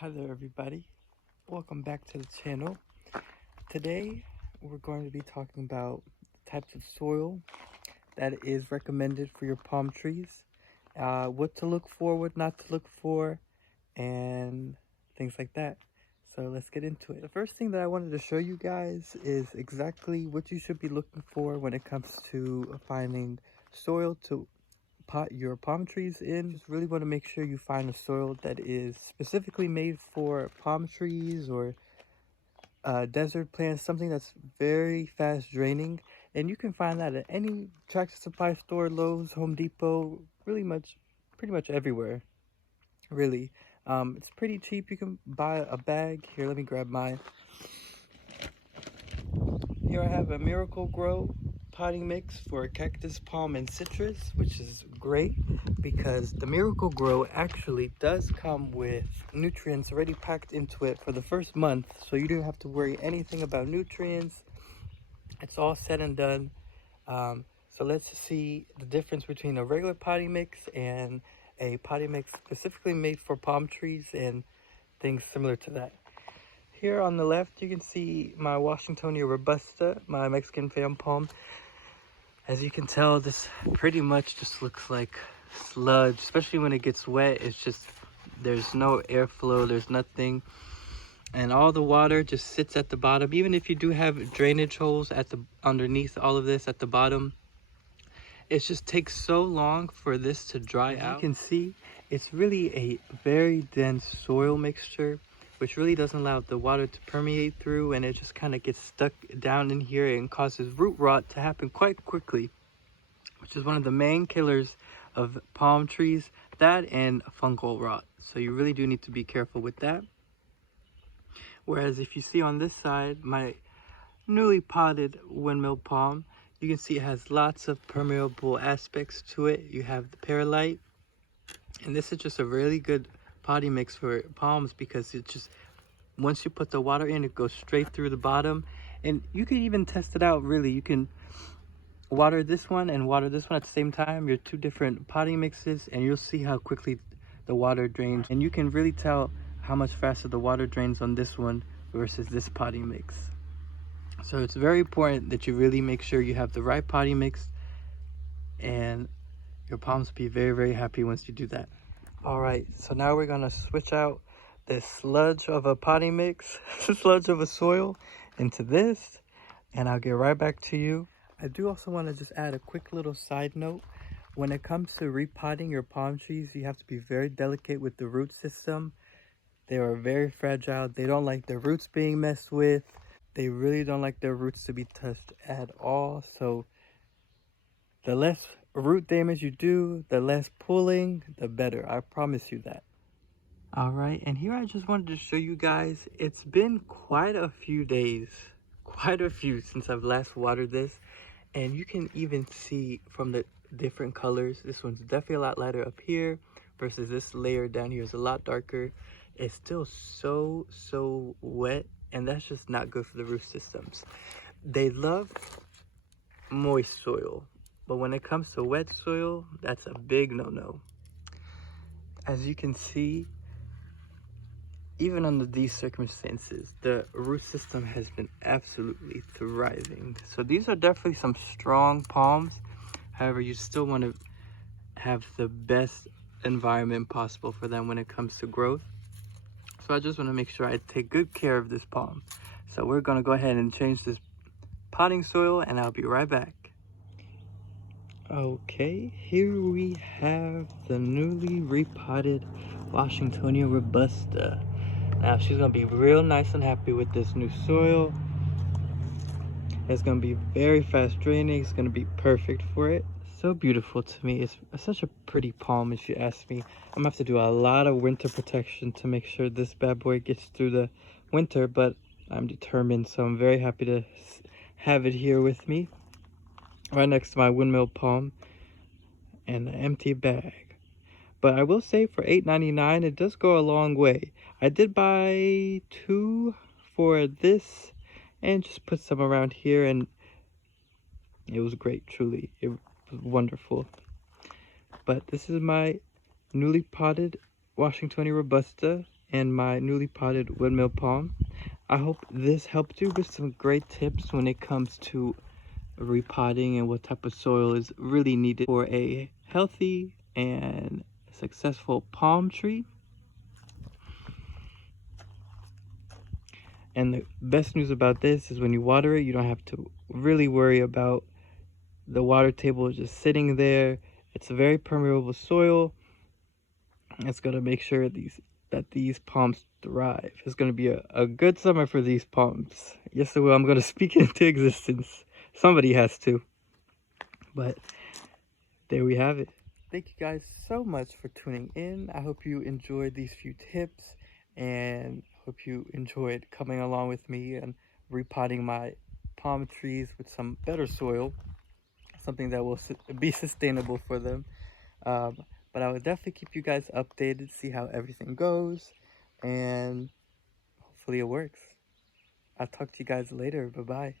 Hi there everybody, welcome back to the channel. Today we're going to be talking about types of soil that is recommended for your palm trees, what to look for, what not to look for, and things like that. So let's get into it. The first thing that I wanted to show you guys is exactly what you should be looking for when it comes to finding soil to pot your palm trees in. Just really want to make sure you find a soil that is specifically made for palm trees or desert plants, something that's very fast draining. And you can find that at any tractor supply store, Lowe's, Home Depot, pretty much everywhere, really. It's pretty cheap. You can buy a bag. Here, let me grab mine. Here I have a Miracle Grow potting mix for cactus, palm, and citrus, which is great because the Miracle Grow actually does come with nutrients already packed into it for the first month, so you don't have to worry anything about nutrients. It's all said and done. So let's see the difference between a regular potting mix and a potting mix specifically made for palm trees and things similar to that. Here on the left, you can see my Washingtonia robusta, my Mexican fan palm. As you can tell, this pretty much just looks like sludge, especially when it gets wet. It's just, there's no airflow, there's nothing. And all the water just sits at the bottom. Even if you do have drainage holes at the underneath all of this at the bottom, it just takes so long for this to dry out. You can see it's really a very dense soil mixture, which really doesn't allow the water to permeate through, and it just kind of gets stuck down in here and causes root rot to happen quite quickly, which is one of the main killers of palm trees, that and fungal rot. So you really do need to be careful with that. Whereas if you see on this side, my newly potted windmill palm, you can see it has lots of permeable aspects to it. You have the perlite, and this is just a really good potting mix for palms because it just, once you put the water in, it goes straight through the bottom. And you can even test it out, really. You can water this one and water this one at the same time, your two different potting mixes, and you'll see how quickly the water drains. And you can really tell how much faster the water drains on this one versus this potting mix. So it's very important that you really make sure you have the right potting mix, and your palms will be very, very happy once you do that. All right, so now we're gonna switch out this sludge of a potting mix, sludge of a soil, into this, and I'll get right back to you. I do also want to just add a quick little side note. When it comes to repotting your palm trees, you have to be very delicate with the root system. They are very fragile. They don't like their roots being messed with. They really don't like their roots to be touched at all. So the less root damage you do, the less pulling, the better. I promise you that. All right, and here I just wanted to show you guys, it's been quite a few days, since I've last watered this. And you can even see from the different colors, this one's definitely a lot lighter up here versus this layer down here is a lot darker. It's still so wet, and that's just not good for the root systems. They love moist soil, but when it comes to wet soil, that's a big no-no. As you can see, even under these circumstances, the root system has been absolutely thriving. So these are definitely some strong palms. However, you still want to have the best environment possible for them when it comes to growth. So I just want to make sure I take good care of this palm. So we're going to go ahead and change this potting soil, and I'll be right back. Okay, here we have the newly repotted Washingtonia robusta. Now she's gonna be real nice and happy with this new soil. It's gonna be very fast draining. It's gonna be perfect for it. So beautiful to me. It's such a pretty palm, if you ask me. I'm gonna have to do a lot of winter protection to make sure this bad boy gets through the winter, but I'm determined, so I'm very happy to have it here with me, right next to my windmill palm and an empty bag. But I will say, for $8.99, it does go a long way. I did buy 2 for this and just put some around here, and it was great, truly. It was wonderful. But this is my newly potted Washingtonia robusta. and my newly potted windmill palm. I hope this helped you with some great tips when it comes to repotting and what type of soil is really needed for a healthy and successful palm tree. And the best news about this is when you water it, you don't have to really worry about the water table just sitting there. It's a very permeable soil. It's going to make sure that these palms thrive. It's going to be a good summer for these palms. Yes, it will. I'm going to speak it into existence. Somebody has to. But there we have it. Thank you guys so much for tuning in. I hope you enjoyed these few tips and hope you enjoyed coming along with me and repotting my palm trees with some better soil, something that will be sustainable for them. But I will definitely keep you guys updated, see how everything goes, and hopefully it works. I'll talk to you guys later. Bye-bye.